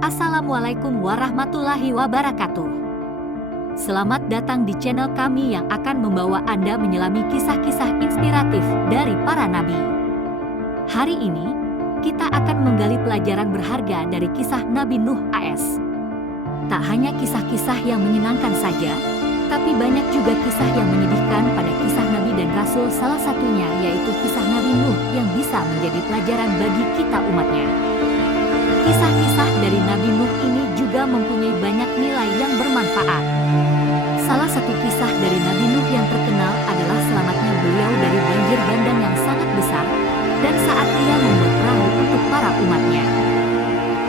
Assalamualaikum warahmatullahi wabarakatuh. Selamat datang di channel kami yang akan membawa Anda menyelami kisah-kisah inspiratif dari para nabi. Hari ini, kita akan menggali pelajaran berharga dari kisah Nabi Nuh AS. Tak hanya kisah-kisah yang menyenangkan saja, tapi banyak juga kisah yang menyedihkan pada kisah Nabi dan Rasul, salah satunya yaitu kisah Nabi Nuh yang bisa menjadi pelajaran bagi kita umatnya. Kisah-kisah dari Nabi Nuh ini juga mempunyai banyak nilai yang bermanfaat. Salah satu kisah dari Nabi Nuh yang terkenal adalah selamatnya beliau dari banjir bandang yang sangat besar, dan saat ia membuat perahu untuk para umatnya.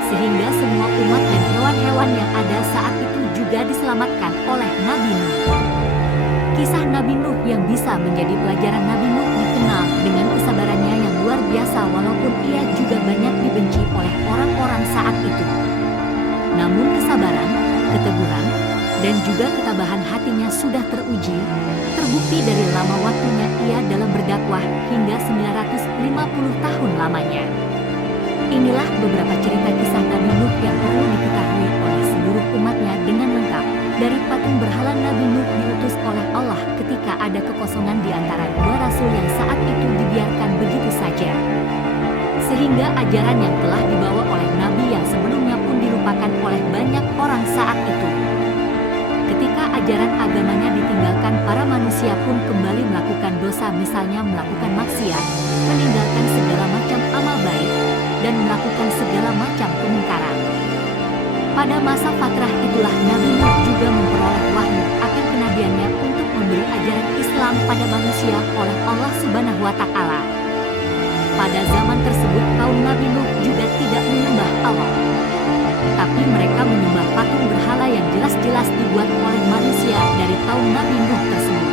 Sehingga semua umat dan hewan-hewan yang ada saat itu juga diselamatkan oleh Nabi Nuh. Kisah Nabi Nuh yang bisa menjadi pelajaran Nabi Nuh dikenal dengan kesabarannya yang luar biasa walaupun ia juga banyak dibenci oleh orang-orang saat itu. Namun kesabaran, keteguhan, dan juga ketabahan hatinya sudah terbukti dari lama waktunya ia dalam berdakwah hingga 950 tahun lamanya. Inilah beberapa cerita kisah Nabi Nuh yang perlu diketahui oleh seluruh umatnya dengan lengkap. Dari patung berhala Nabi Nuh diutus oleh Allah ketika ada kekosongan di antara dua rasul yang saat itu dibiarkan begitu saja. Sehingga ajaran yang telah dibawa oleh Nabi yang sebelumnya pun dilupakan oleh banyak orang saat itu. Ketika ajaran agamanya ditinggalkan, para manusia pun kembali melakukan dosa, misalnya melakukan maksiat, meninggalkan segala macam amal baik, dan melakukan segala macam kemungkaran. Pada masa fatrah itulah Nabi Nuh juga memperoleh wahyu akan kenabiannya untuk memberi ajaran Islam pada manusia oleh Allah Subhanahu wa Ta'ala. Pada zaman tersebut kaum Nabi Nuh juga tidak menyembah Allah, tapi mereka menyembah patung berhala yang jelas-jelas dibuat oleh manusia dari kaum Nabi Nuh tersebut.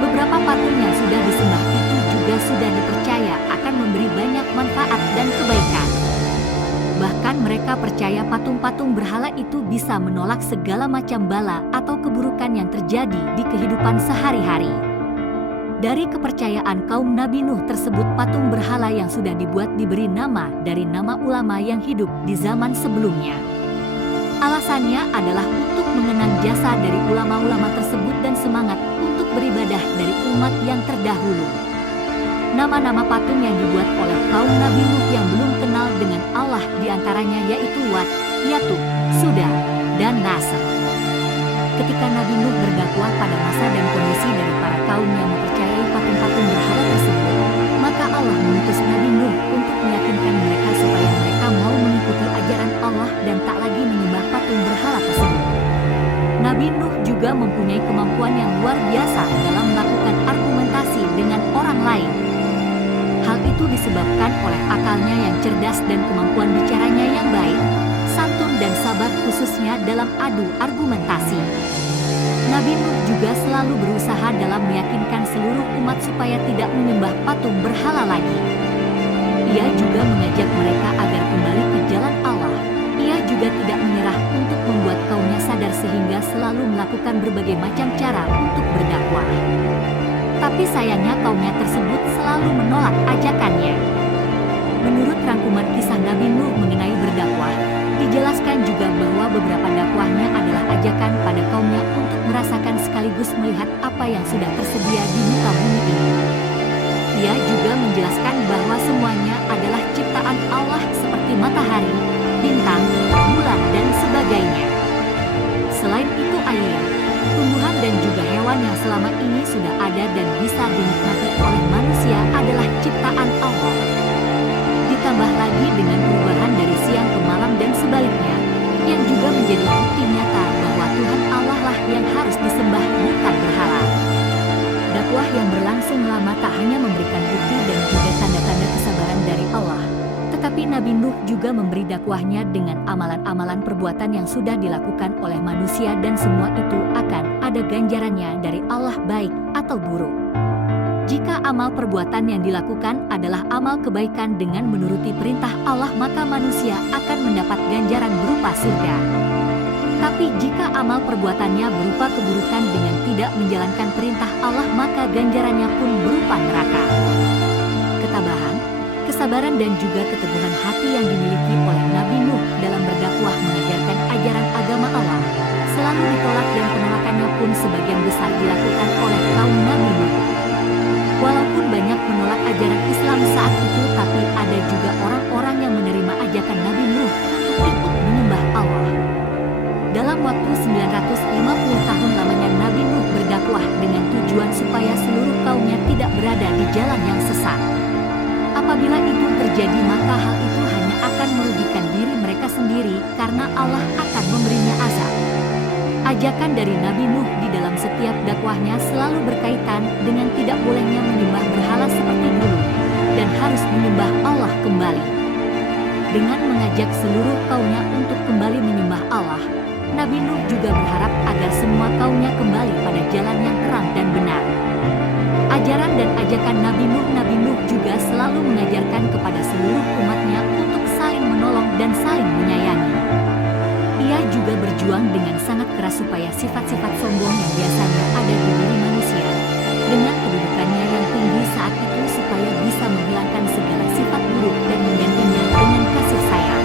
Beberapa patung yang sudah disembah itu juga sudah dipercaya akan memberi banyak manfaat dan kebaikan. Bahkan mereka percaya patung-patung berhala itu bisa menolak segala macam bala atau keburukan yang terjadi di kehidupan sehari-hari. Dari kepercayaan kaum Nabi Nuh tersebut, patung berhala yang sudah dibuat diberi nama dari nama ulama yang hidup di zaman sebelumnya. Alasannya adalah untuk mengenang jasa dari ulama-ulama tersebut dan semangat untuk beribadah dari umat yang terdahulu. Nama-nama patung yang dibuat oleh kaum Nabi Nuh yang belum kenal dengan Allah diantaranya yaitu Wat, Yatub, Suda, dan Nasr. Ketika Nabi Nuh berdakwah pada masa dan kondisi dari para kaum yang mempercayai patung-patung berhala tersebut, maka Allah mengutus Nabi Nuh untuk meyakinkan mereka supaya mereka mau mengikuti ajaran Allah dan tak lagi menyembah patung berhala tersebut. Nabi Nuh juga mempunyai kemampuan yang luar biasa dalam melakukan argumentasi dengan orang lain. Hal itu disebabkan oleh akalnya yang cerdas dan kemampuan bicaranya yang baik, santun dan sabar khususnya dalam adu argumentasi. Nabi Nuh juga selalu berusaha dalam meyakinkan seluruh umat supaya tidak menyembah patung berhala lagi. Ia juga mengajak mereka agar kembali ke jalan Allah. Ia juga tidak menyerah untuk membuat kaumnya sadar sehingga selalu melakukan berbagai macam cara untuk berdakwah. Tapi sayangnya kaumnya tersebut selalu menolak ajakannya. Menurut rangkuman kisah Nabi Nuh mengenai berdakwah, dijelaskan juga bahwa beberapa dakwahnya adalah ajakan pada kaumnya untuk merasakan sekaligus melihat apa yang sudah tersedia di muka bumi ini. Ia juga menjelaskan bahwa semuanya adalah ciptaan Allah seperti matahari, bintang, bulan, dan sebagainya. Selain itu air, tumbuhan dan juga hewan yang selama ini sudah ada dan bisa dinikmati oleh manusia adalah ciptaan Allah. Ditambah lagi dengan perubahan dari siang ke malam dan sebaliknya, yang juga menjadi bukti nyata bahwa Tuhan Allah lah yang harus disembah, bukan berhala. Dakwah yang berlangsung lama tak hanya memberikan bukti dan juga tanda-tanda kesabaran dari Allah, tetapi Nabi Nuh juga memberi dakwahnya dengan amalan-amalan perbuatan yang sudah dilakukan oleh manusia dan semua itu akan ada ganjarannya dari Allah baik atau buruk. Jika amal perbuatan yang dilakukan adalah amal kebaikan dengan menuruti perintah Allah, maka manusia akan mendapat ganjaran berupa surga. Tapi jika amal perbuatannya berupa keburukan dengan tidak menjalankan perintah Allah, maka ganjarannya pun berupa neraka. Ketabahan, kesabaran dan juga keteguhan hati yang dimiliki oleh Nabi Nuh dalam berdakwah juga orang-orang yang menerima ajakan Nabi Nuh untuk ikut menyembah Allah. Dalam waktu 950 tahun lamanya Nabi Nuh berdakwah dengan tujuan supaya seluruh kaumnya tidak berada di jalan yang sesat. Apabila itu terjadi, maka hal itu hanya akan merugikan diri mereka sendiri karena Allah akan memberinya azab. Ajakan dari Nabi Nuh di dalam setiap dakwahnya selalu berkaitan dengan tidak bolehnya menyembah berhala seperti dulu dan harus menyembah Allah kembali. Dengan mengajak seluruh kaumnya untuk kembali menyembah Allah, Nabi Nuh juga berharap agar semua kaumnya kembali pada jalan yang terang dan benar. Ajaran dan ajakan Nabi Nuh juga selalu mengajarkan kepada seluruh umatnya untuk saling menolong dan saling menyayangi. Ia juga berjuang dengan sangat keras supaya sifat-sifat sombong yang biasanya ada di diri manusia, dengan kedudukannya yang tinggi saat itu, supaya bisa menghilangkan segala sifat buruk dan menggantinya dengan kasih sayang.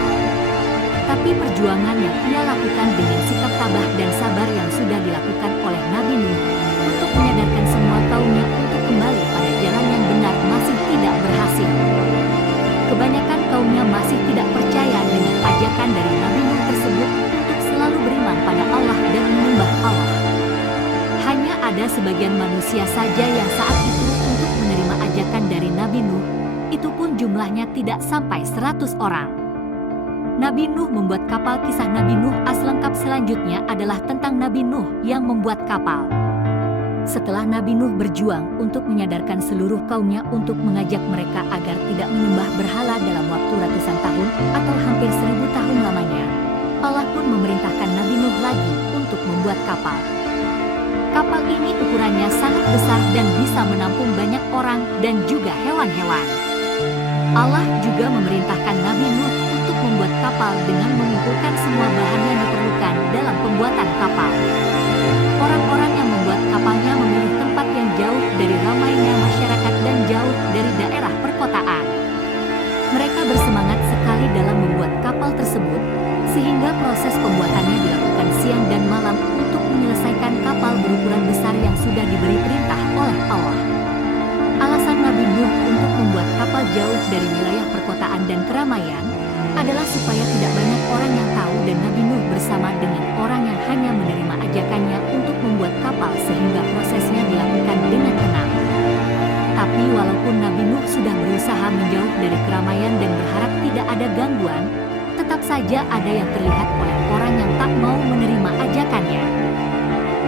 Tapi perjuangan yang ia lakukan dengan sikap tabah dan sabar yang sudah dilakukan oleh Nabi Nuh untuk menyadarkan semua kaumnya untuk kembali pada jalan yang benar masih tidak berhasil. Kebanyakan kaumnya masih tidak percaya dengan ajakan dari Nabi Nuh tersebut untuk selalu beriman pada Allah dan menyembah Allah. Hanya ada sebagian manusia saja yang saat itu untuk menerima ajakan dari Nabi Nuh, itu pun jumlahnya tidak sampai 100 orang. Nabi Nuh membuat kapal. Kisah Nabi Nuh as lengkap selanjutnya adalah tentang Nabi Nuh yang membuat kapal. Setelah Nabi Nuh berjuang untuk menyadarkan seluruh kaumnya untuk mengajak mereka agar tidak menyembah berhala dalam waktu ratusan tahun atau hampir 1000 tahun lamanya, Allah pun memerintahkan Nabi Nuh lagi untuk membuat kapal. Kapal ini ukurannya sangat besar dan bisa menampung banyak orang dan juga hewan-hewan. Allah juga memerintahkan Nabi Nuh untuk membuat kapal dengan mengumpulkan semua bahan yang diperlukan dalam pembuatan kapal. Orang-orang yang membuat kapalnya memilih tempat yang jauh dari ramainya masyarakat dan jauh dari daerah perkotaan. Mereka bersemangat sekali dalam membuat kapal tersebut, sehingga proses pembuatannya dilakukan siang dan malam untuk menyelesaikan kapal berukuran besar yang sudah diberi perintah oleh Allah. Alasan Nabi Nuh untuk membuat kapal jauh dari wilayah perkotaan dan keramaian adalah supaya tidak banyak orang yang tahu dan Nabi Nuh bersama dengan orang yang hanya menerima ajakannya untuk membuat kapal sehingga prosesnya dilakukan dengan tenang. Tapi walaupun Nabi Nuh sudah berusaha menjauh dari keramaian dan berharap tidak ada gangguan, tetap saja ada yang terlihat oleh orang yang tak mau menerima ajakannya.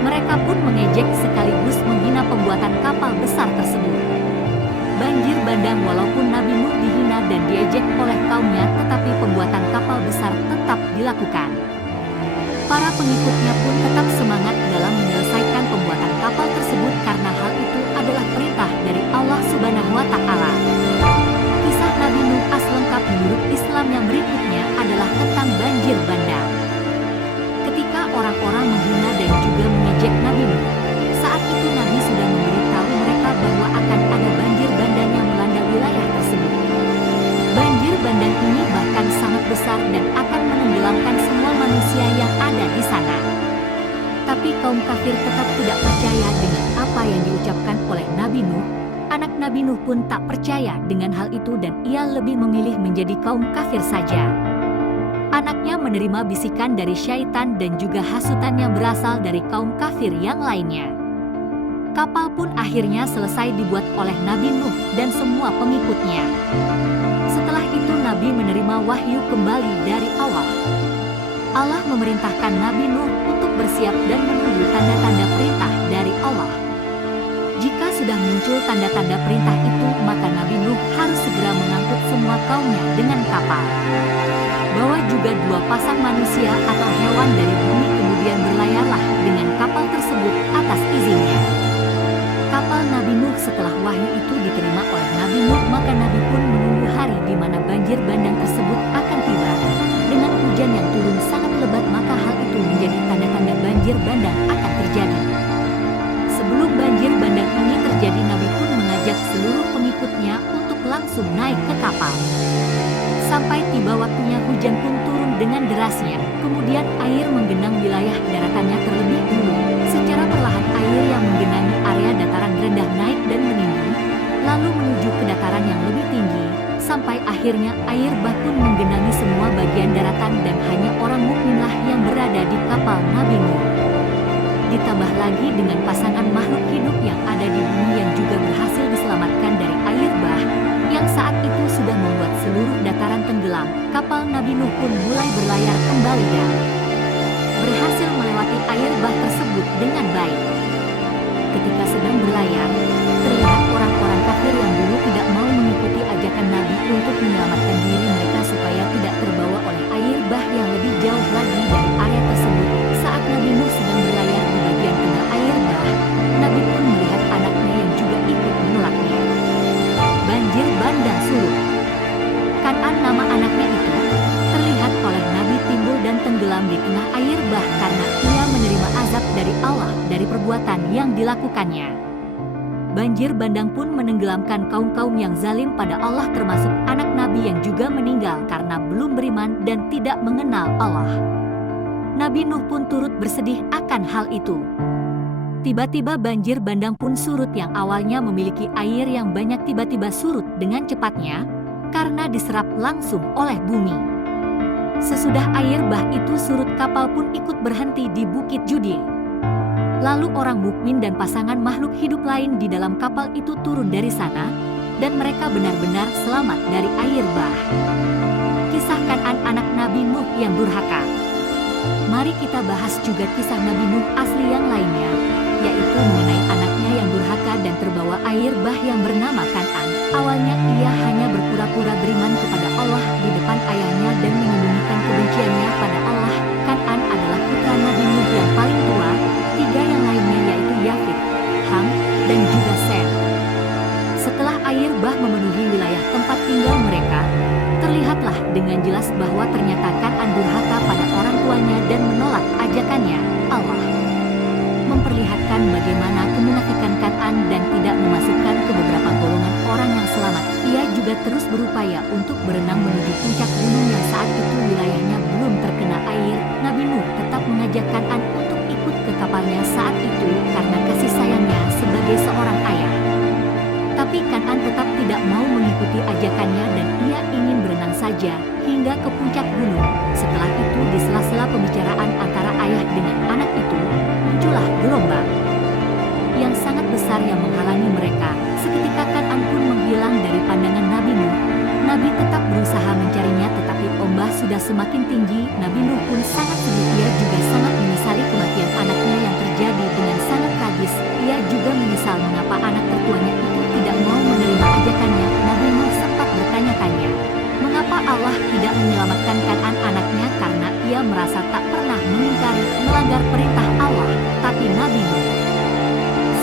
Mereka pun mengejek sekaligus menghina pembuatan kapal besar tersebut. Banjir bandang. Walaupun Nabi Nuh dihina dan diejek oleh kaumnya, tetapi pembuatan kapal besar tetap dilakukan. Para pengikutnya pun tetap semangat dalam menyelesaikan pembuatan kapal tersebut karena hal itu adalah perintah dari Allah Subhanahu wa Ta'ala. Kisah Nabi Nuh as lengkap menurut Islam yang berikutnya adalah tentang banjir bandang. Ketika orang-orang menghina dan juga mengejek Nabi Nuh, saat itu Nabi sudah memberitahu mereka bahwa akan ada banjir bandang yang melanda wilayah tersebut. Banjir bandang ini bahkan sangat besar dan akan menenggelamkan semua manusia yang ada di sana. Tapi kaum kafir tetap tidak percaya dengan apa yang diucapkan oleh Nabi Nuh. Anak Nabi Nuh pun tak percaya dengan hal itu dan ia lebih memilih menjadi kaum kafir saja. Anaknya menerima bisikan dari syaitan dan juga hasutan yang berasal dari kaum kafir yang lainnya. Kapal pun akhirnya selesai dibuat oleh Nabi Nuh dan semua pengikutnya. Setelah itu Nabi menerima wahyu kembali dari Allah. Allah memerintahkan Nabi Nuh untuk bersiap dan menunggu tanda-tanda perintah dari Allah. Jika sudah muncul tanda-tanda perintah itu, maka Nabi Nuh harus segera mengangkut semua kaumnya dengan kapal. Bawa juga 2 pasang manusia atau hewan dari bumi, kemudian berlayarlah dengan kapal tersebut atas izinnya. Kapal Nabi Nuh. Setelah wahyu itu diterima oleh Nabi Nuh, maka Nabi pun menunggu hari di mana banjir bandang tersebut akan tiba. Dengan hujan yang turun sangat lebat, maka hal itu menjadi tanda-tanda banjir bandang akan terjadi. Sebelum banjir bandang ini terjadi, Nabi pun mengajak seluruh pengikutnya untuk langsung naik ke kapal. Sampai tiba waktunya, hujan pun turun dengan derasnya. Kemudian air menggenang wilayah daratannya terlebih dulu. Secara perlahan air yang menggenangi area dataran rendah naik dan meninggi, lalu menuju ke dataran yang lebih tinggi, sampai akhirnya air bah pun menggenangi semua bagian daratan dan hanya orang mukminlah yang berada di kapal Nabi Nuh. Ditambah lagi dengan pasangan makhluk hidup yang ada di bumi yang juga berhasil diselamatkan dari air bah, yang saat itu sudah membuat seluruh dataran tenggelam, kapal Nabi Nuh pun mulai berlayar kembali dan berhasil melewati air bah tersebut dengan baik. Ketika sedang berlayar, terlihat orang-orang kafir yang dulu tidak mau mengikuti ajakan Nabi untuk menyelamatkan diri mereka supaya tidak terbawa oleh air bah yang lebih jauh lagi dari area tersebut. Saat Nabi Nuh sedang berlayar di bagian tengah air bah, Nabi pun melihat anaknya yang juga ikut menolaknya. Banjir bandang surut. Kan'an nama anaknya itu, terlihat oleh Nabi timbul dan tenggelam di tengah air bah karena ia menerima azab dari Allah dari perbuatan yang dilakukannya. Banjir bandang pun menenggelamkan kaum-kaum yang zalim pada Allah termasuk anak Nabi yang juga meninggal karena belum beriman dan tidak mengenal Allah. Nabi Nuh pun turut bersedih akan hal itu. Tiba-tiba banjir bandang pun surut yang awalnya memiliki air yang banyak tiba-tiba surut dengan cepatnya karena diserap langsung oleh bumi. Sesudah air bah itu surut, kapal pun ikut berhenti di Bukit Judi. Lalu orang mukmin dan pasangan makhluk hidup lain di dalam kapal itu turun dari sana, dan mereka benar-benar selamat dari air bah. Kisah Kan'an anak Nabi Nuh yang durhaka. Mari kita bahas juga kisah Nabi Nuh asli yang lainnya, yaitu mengenai anaknya yang durhaka dan terbawa air bah yang bernama Kan'an. Awalnya ia hanya berpura-pura beriman kepada Allah di depan ayahnya dan menyembunyikan kebenciannya pada Allah. Kan'an adalah putra Nabi Nuh yang paling tua, tiga yang lainnya yaitu Yafit, Ham, dan juga Sem. Setelah air bah memenuhi wilayah tempat tinggal mereka, terlihatlah dengan jelas bahwa ternyata Kan'an durhaka pada orang tuanya dan menolak ajakannya. Allah memperlihatkan bagaimana kemunafikan Kan'an dan tidak memasukkan ke beberapa golongan orang yang selamat. Ia juga terus berupaya untuk berenang menuju puncak gunung yang saat itu wilayahnya belum terkena air. Nabi Nuh tetap mengajak Kan'an untuk ikut ke kapalnya saat itu karena kasih sayangnya sebagai seorang ayah. Tapi Kan'an tetap tidak mau mengikuti ajakannya dan ia ingin berenang saja hingga ke puncak gunung. Setelah itu di sela-sela pembicaraan antara ayah dengan anak itu, muncullah gelombang yang sangat besar yang menghalangi mereka. Seketika Kan'an pun menghilang dari pandangan Nabi Nuh. Nabi tetap berusaha mencarinya tetapi ombak sudah semakin tinggi. Nabi Nuh pun sangat sedih. Ia juga sangat menyesali kematian anaknya yang terjadi dengan sangat tragis. Ia juga menyesal mengapa anak tertuanya itu tidak mau menerima ajakannya. Nabi Nuh sempat bertanya-tanya, mengapa Allah tidak menyelamatkan Kan'an anaknya karena ia merasa tak pernah mengingkari, melanggar perintah Allah. Tapi Nabi Nuh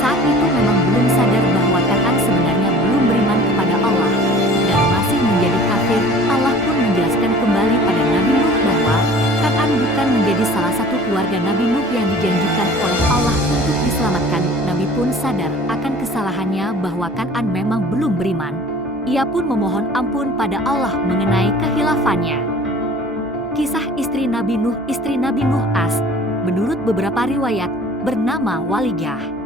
saat itu memang belum sadar bahwa Kan'an sebenarnya belum beriman kepada Allah dan masih menjadi kafir. Allah pun menjelaskan kembali pada Nabi Nuh bahwa Kan'an bukan menjadi salah satu keluarga Nabi Nuh yang dijanjikan oleh Allah untuk diselamatkan. Nabi pun sadar akan kesalahannya bahwa Kan'an memang belum beriman. Ia pun memohon ampun pada Allah mengenai kehilafannya. Kisah istri Nabi Nuh. Istri Nabi Nuh As, menurut beberapa riwayat, bernama Waligah.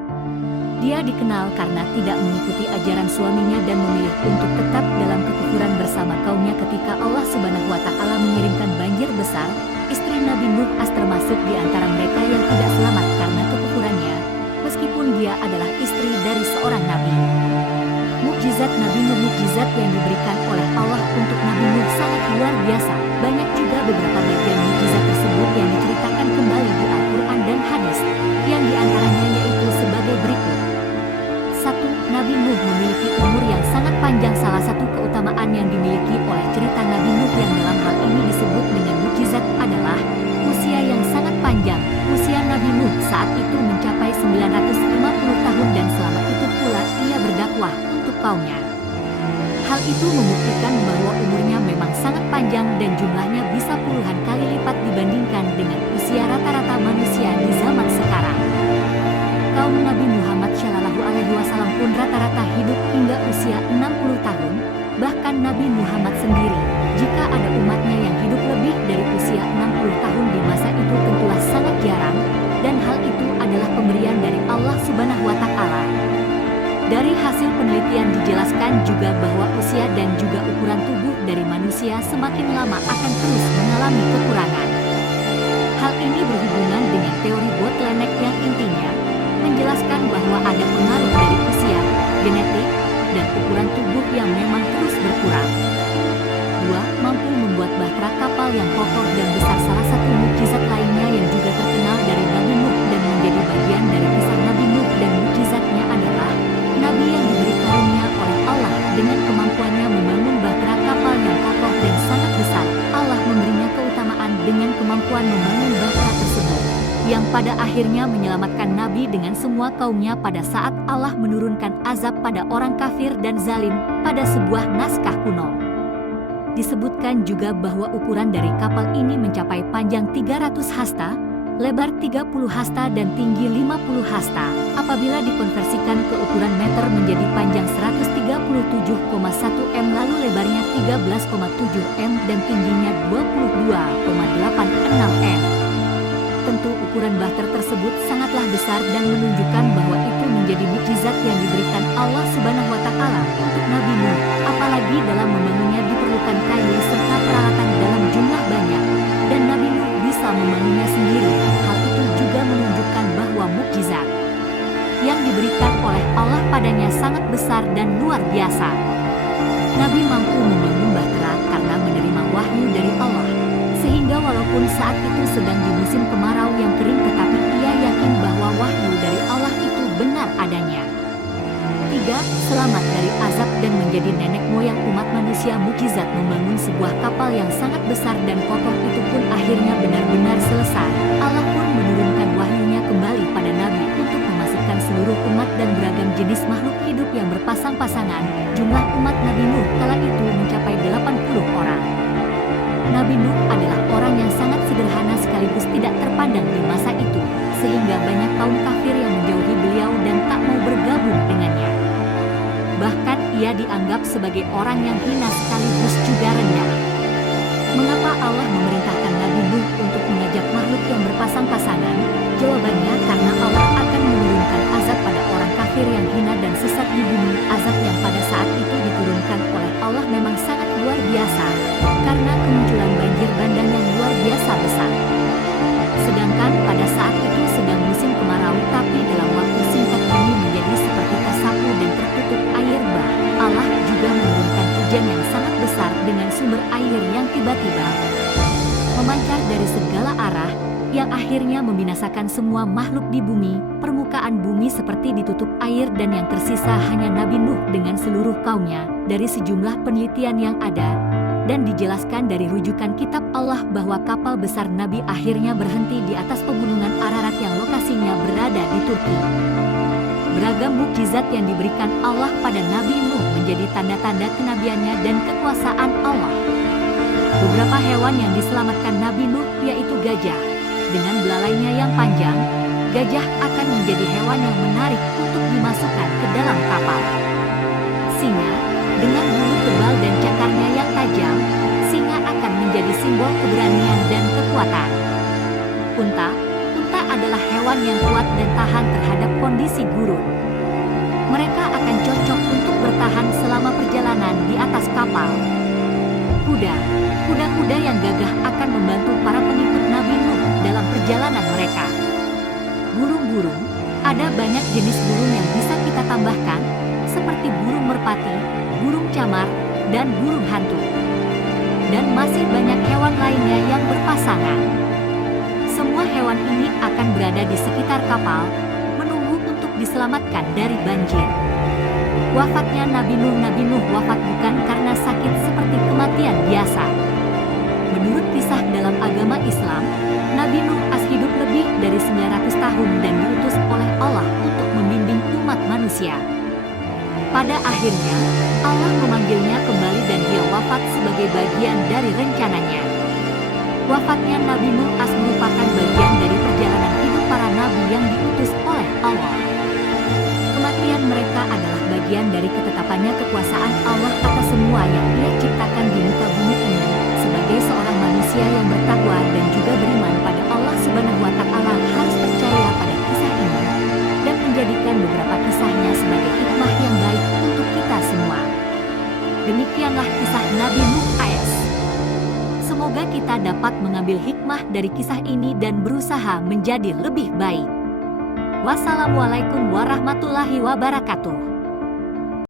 Dia dikenal karena tidak mengikuti ajaran suaminya dan memilih untuk tetap dalam kekufuran bersama kaumnya ketika Allah Subhanahu wa Ta'ala mengirimkan banjir besar. Istri Nabi Nuh As termasuk di antara mereka yang tidak selamat karena kekufurannya, meskipun dia adalah istri dari seorang nabi. Mukjizat Nabi Nuh. Mukjizat yang diberikan oleh Allah untuk Nabi Nuh sangat luar biasa. Banyak juga beberapa bagian mukjizat tersebut yang diceritakan kembali di Al-Quran dan hadis, yang diantaranya yaitu sebagai berikut. 1. Nabi Nuh memiliki umur yang sangat panjang. Salah satu keutamaan yang dimiliki oleh cerita Nabi Nuh yang dalam hal ini disebut dengan mukjizat adalah usia yang sangat panjang. Usia Nabi Nuh saat itu mencapai 950 tahun dan selama itu pula ia berdakwah untuk kaumnya. Hal itu membuktikan bahwa umurnya memang sangat panjang dan jumlahnya bisa puluhan kali lipat dibandingkan dengan usia rata-rata manusia di zaman sekarang. Kaum Nabi Muhammad Shallallahu Alaihi Wasallam pun rata-rata hidup hingga usia 60 tahun. Bahkan Nabi Muhammad sendiri, jika ada umatnya yang hidup lebih dari usia 60 tahun di masa itu tentulah sangat jarang, dan hal itu adalah pemberian dari Allah Subhanahu wa Ta'ala. Dari hasil penelitian dijelaskan juga bahwa usia dan juga ukuran tubuh manusia semakin lama akan terus mengalami kekurangan. Hal ini berhubungan dengan teori bottleneck yang intinya menjelaskan bahwa ada pengaruh dari usia, genetik, dan ukuran tubuh yang memang terus berkurang. 2. Mampu membuat bahtera kapal yang kokoh dan besar. Salah satu mukjizat lainnya yang juga terkenal dari Nabi Nuh dan menjadi bagian dari kisah Nabi Nuh dan mukjizatnya adalah Nabi yang diberi karunia oleh Allah dengan kemampuannya membangun bahtera kapal yang kokoh dan sangat besar. Allah memberinya keutamaan dengan kemampuan membangun bahtera tersebut, yang pada akhirnya menyelamatkan Nabi dengan semua kaumnya pada saat Allah menurunkan azab pada orang kafir dan zalim pada sebuah naskah kuno. Disebutkan juga bahwa ukuran dari kapal ini mencapai panjang 300 hasta, lebar 30 hasta dan tinggi 50 hasta. Apabila dikonversikan ke ukuran meter menjadi panjang 137,1 m lalu lebarnya 13,7 m dan tingginya 22,86 m. Tentu ukuran bahtera tersebut sangatlah besar dan menunjukkan bahwa itu menjadi mukjizat yang diberikan Allah Subhanahu wa Ta'ala untuk Nabi Nuh. Apalagi dalam membangunnya diperlukan kayu serta peralatan dalam jumlah banyak, dan Nabi Nuh bisa membangunnya sendiri. Hal itu juga menunjukkan bahwa mukjizat yang diberikan oleh Allah padanya sangat besar dan luar biasa. Nabi mampu membangun bahtera karena menerima wahyu dari Allah, sehingga walaupun saat itu sedang di musim kemarau yang kering, tetapi ia yakin bahwa wahyu dari Allah itu benar adanya. 3. Selamat dari azab dan menjadi nenek moyang umat manusia. Mukjizat membangun sebuah kapal yang sangat besar dan kokoh itu pun akhirnya benar-benar selesai. Allah pun menurunkan wahyunya kembali pada Nabi untuk memastikan seluruh umat dan beragam jenis makhluk hidup yang berpasang-pasangan. Jumlah umat Nabi Nuh kala itu mencapai 80 orang. Nabi Nuh adalah orang yang sangat sederhana sekaligus tidak terpandang di masa itu, sehingga banyak kaum kafir yang menjauhi beliau dan tak mau bergabung dengannya. Bahkan ia dianggap sebagai orang yang hina sekaligus juga rendah. Mengapa Allah memerintahkan Nabi Nuh untuk mengajak makhluk yang berpasang-pasangan? Jawabannya karena Allah akan menurunkan azab pada orang kafir yang hina dan sesat di bumi. Azab yang pada saat itu diturunkan oleh Allah memang sangat luar biasa, karena kemunculan banjir bandang yang luar biasa besar. Sedangkan pada saat itu sedang musim kemarau, tapi dalam waktu singkat bumi menjadi seperti tersapu dan tertutup air bah. Allah juga menurunkan hujan yang sangat besar dengan sumber air yang tiba-tiba memancar dari segala arah, yang akhirnya membinasakan semua makhluk di bumi. Permukaan bumi seperti ditutup air dan yang tersisa hanya Nabi Nuh dengan seluruh kaumnya. Dari sejumlah penelitian yang ada dan dijelaskan dari rujukan kitab Allah bahwa kapal besar Nabi akhirnya berhenti di atas pegunungan Ararat yang lokasinya berada di Turki. Beragam mukjizat yang diberikan Allah pada Nabi Nuh menjadi tanda-tanda kenabiannya dan kekuasaan Allah. Beberapa hewan yang diselamatkan Nabi Nuh yaitu gajah. Dengan belalainya yang panjang, gajah akan menjadi hewan yang menarik untuk dimasukkan ke dalam kapal. Singa, dengan bulu tebal dan cakarnya yang tajam, singa akan menjadi simbol keberanian dan kekuatan. Unta adalah hewan yang kuat dan tahan terhadap kondisi gurun. Mereka akan cocok untuk bertahan selama perjalanan di atas kapal. Kuda yang gagah akan membantu para pengikut Nabi Nuh dalam perjalanan mereka. Burung, ada banyak jenis burung yang bisa kita tambahkan, seperti burung merpati, burung camar, dan burung hantu. Dan masih banyak hewan lainnya yang berpasangan. Semua hewan ini akan berada di sekitar kapal, menunggu untuk diselamatkan dari banjir. Wafatnya Nabi Nuh wafat bukan karena sakit seperti kematian biasa. Menurut kisah dalam agama Islam, Nabi Nuh hidup lebih dari 900 tahun dan diutus oleh Allah untuk membimbing umat manusia. Pada akhirnya, Allah memanggilnya kembali dan dia wafat sebagai bagian dari rencananya. Wafatnya Nabi Nuh merupakan bagian dari perjalanan hidup para nabi yang diutus oleh Allah. Kematian mereka adalah bagian dari ketetapannya kekuasaan Allah atas semua yang Ia ciptakan di muka bumi ini. Sebagai seorang manusia yang bertakwa dan juga beriman pada Allah Subhanahu wa Ta'ala harus percaya pada kisah ini dan menjadikan beberapa kisahnya sebagai hikmah yang baik untuk kita semua. Demikianlah kisah Nabi Nuh AS. Semoga kita dapat mengambil hikmah dari kisah ini dan berusaha menjadi lebih baik. Wassalamualaikum warahmatullahi wabarakatuh.